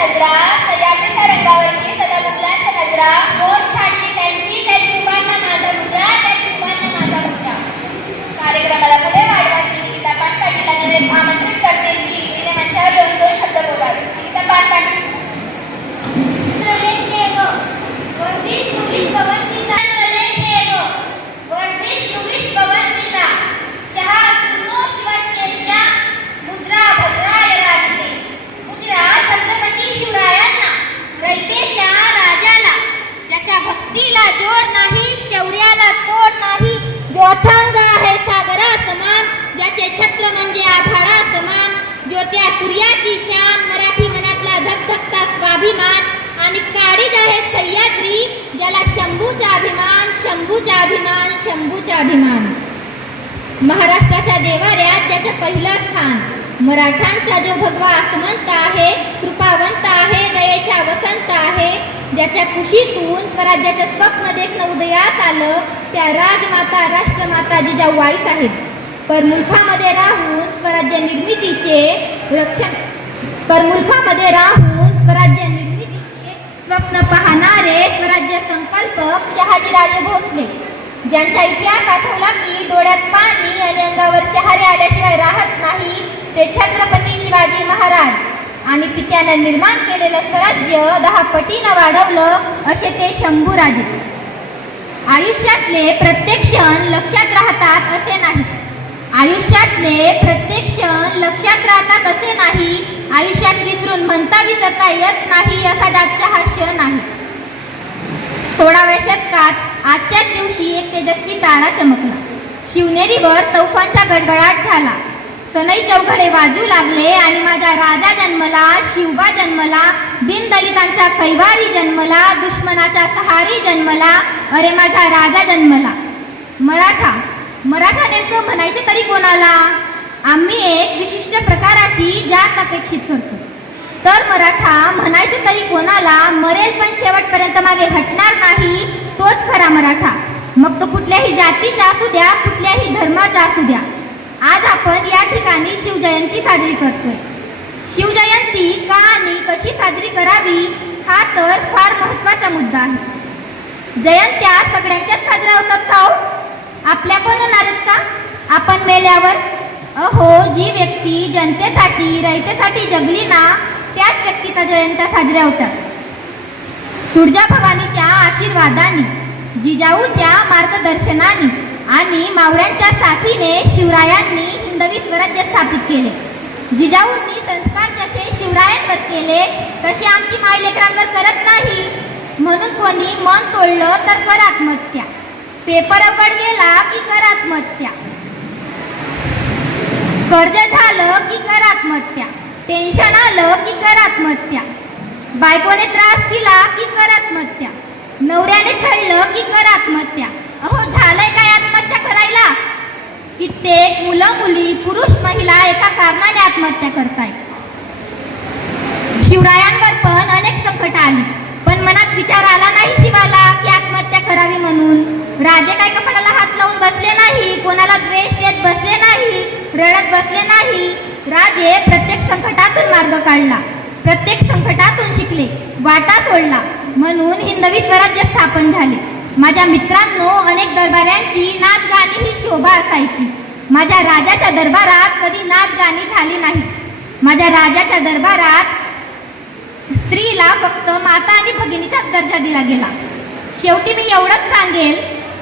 नजरा, सह्याद्रीच्या रंगावरती सदा मुघलांच्या नजरा, मोठ छाटली त्यांची त्या शिवबांना माझा मुद्रा, त्या शिवबांना माझा मुद्रा. कार्यक्रमाला पुढे वाढवा की निकिता पानपाटीला नव्हे आमंत्रित करते की तिने मंचावर येऊन 2 शब्द बोलावे. निकिता पानपाटील. वर्धिष्णु विश्ववंदिता वर्धिष्णु विश्ववंदिता शहा पूर्णो शिवशेषा मुद्रा भद्राय राधिते. मुद्रा छत्रपती शिवरायांना, रयतेच्या राजाला, ज्याच्या भक्तीला जोड नाही, शौर्याला तोड नाही, जो अथांग आहे सागरा समान, ज्याचे छत्र म्हणजे आभाळा समान, जो त्या सूर्याची शान, मराठी मनातला धगधगता स्वाभिमान, आणि काळीज आहे सह्याद्री, ज्याला शंभूचा अभिमान, शंभूचा अभिमान, शंभूचा अभिमान. महाराष्ट्राच्या देवाऱ्यात ज्याचं पहिलं स्थान, मराठांचा जो भगवा आसमंत आहे, कृपावंत आहे, दयेच्या वसंत आहे, ज्याच्या कुशीतून स्वराज्याचं स्वप्न देखणं उदयास आलं, त्या राजमाता राष्ट्रमाता जिजाऊबाई साहेब परमुलखामध्ये राहून स्वराज्य निर्मितीचे स्वराज्य निर्मितीचे स्वप्न पाहणारे स्वराज्य संकल्पक शहाजीराजे भोसले, ज्यांचा इतिहास आठवला की डोळ्यात पाणी आणि अंगावर शहारे आल्याशिवाय राहत नाही, ते छत्रपती शिवाजी महाराज. आणि पित्यानं निर्माण केलेलं स्वराज्य 10 पटीनं वाढवलं असे ते शंभूराजे. आयुष्यातले प्रत्येक क्षण लक्षात राहतात असे नाही, आयुष्यातले प्रत्येक क्षण लक्षात राहतात असे नाही, आयुष्यात विसरून म्हणता विसरता येत नाही असा ज्याचा हा क्षण आहे. 16व्या शतकात आजच्याच दिवशी एक तेजस्वी तारा चमकला, शिवनेरीवर तौफांचा गडगडाट झाला, सनई चौघडे वाजू लागले आणि माझा राजा जन्मला, शिवबा जन्मला, दीनदलितांचा कैवारी जन्मला, दुश्मनाचा सहारी जन्मला, अरे माझा राजा जन्मला. मराठा नेमकं म्हणायचं तरी कोणाला? आम्ही एक विशिष्ट प्रकाराची जात अपेक्षित करतो, तर मराठा म्हणायचं तरी कोणाला? मरेल पण शेवटपर्यंत मागे हटणार नाही, तोच खरा मराठा. मग तो कुठल्याही जातीचा असू द्या, कुठल्याही धर्माचा असू द्या. आज आपण या ठिकाणी शिवजयंती साजरी करतोय. शिवजयंती का आणि कशी साजरी करावी हा तर फार महत्त्वाचा मुद्दा आहे. जयंत्या सगळ्यांच्याच साजऱ्या होतात का हो? आपल्या पण होणार आहेत का आपण मेल्यावर? अहो, जी व्यक्ती जनतेसाठी रयतेसाठी जगली ना, त्याच व्यक्तीच्या जयंत्या साजऱ्या होतात. तुळजाभवानीच्या आशीर्वादाने, जिजाऊच्या मार्गदर्शनाने आणि मावळ्यांच्या साथीने शिवरायांनी हिंदवी स्वराज्य स्थापित केले. जिजाऊंनी संस्कार जसे शिवरायांवर केले तसे आमची माय लेकरांवर करत नाही. म्हणून कोणी मन तोडलं तर कर आत्महत्या, पेपर अवघड गेला की कर आत्महत्या, कर्ज झालं की कर आत्महत्या, टेन्शन आलं की कर आत्महत्या, बायकोने त्रास दिला की कर आत्महत्या, नवऱ्याने छळलं की कर आत्महत्या. अहो, झालंय काय आत्महत्या करायला? कित्येक मुलं मुली, पुरुष महिला एका कारणाने आत्महत्या करतायत. शिवरायांवर पण अनेक संकट आली, पण मनात विचार आला नाही शिवाला की आत्महत्या करावी म्हणून. राजे काय कपाळाला हात लावून बसले नाही, कोणाला द्वेष देत बसले नाही, रडत बसले नाही. राजे प्रत्येक संकटातून मार्ग काढला, प्रत्येक संकटातून शिकले, वाटा सोडला, म्हणून हिंदवी स्वराज्य स्थापन झाले. माझ्या मित्रांनो, अनेक दरबाऱ्यांची नाच गाणी ही शोभा असायची. माझ्या राजाच्या दरबारात कधी नाच गाणी झाली नाही. माझ्या राजाच्या दरबारात स्त्रीला फक्त माता आणि भगिनीचाच दर्जा दिला गेला. शेवटी मी एवढंच सांगेल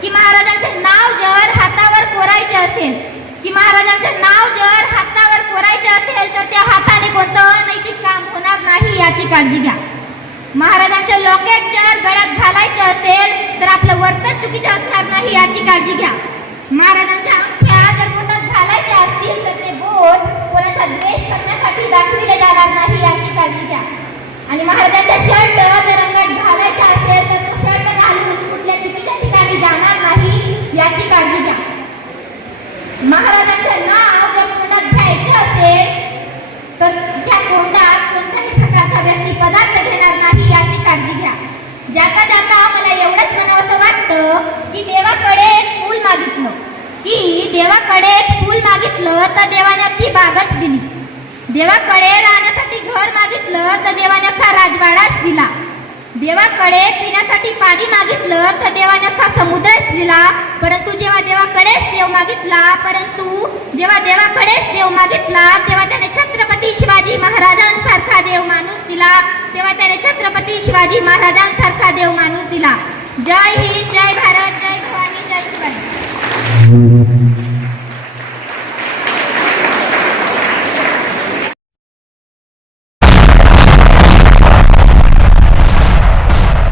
की महाराजांचे नाव जर हातावर कोरायचे असेल, तर त्या हाताने कोणतं नैतिक काम होणार नाही याची काळजी घ्या. महाराजांचे लॉकेट जर गळ्यात घालायचे असेल तर आपलं वर्तन चुकीचं असणार नाही याची काळजी घ्या. महाराजांच्या अंगठ्या जर बोटात घालायच्या असतील तर ते बोट कोणाचा द्वेष करण्यासाठी दाखविले जाणार नाही याची काळजी घ्या. आणि महाराजांचा शर्ट जर अंगात घालायचा असेल तर तो शर्ट घालून कुठल्या चुकीच्या ठिकाणी जाणार नाही याची काळजी घ्या. महाराजांचे नाव जर तोंडात घ्यायचे असेल तर त्या तोंडात कोणत्याही प्रकारचा व्यक्ती पदार्थ घेणार नाही याची काळजी घ्या. जाता जाता मला एवढंच म्हणावंसं वाटतं की देवाकडे एक फूल मागितलं तर देवाने अख्खी बागच दिली. देवाकडे राहण्यासाठी घर मागितलं तर देवाने अख्खा राजवाडाच दिला. देवाकडे पिण्यासाठी पाणी मागितलं तर देवाने अख्खा समुद्रच दिला. परंतु जेव्हा देवाकडेच देव मागितला तेव्हा त्याने छत्रपती शिवाजी महाराजांसारखा देव माणूस दिला. जय हिंद, जय भारत, जय भवानी, जय शिवाजी.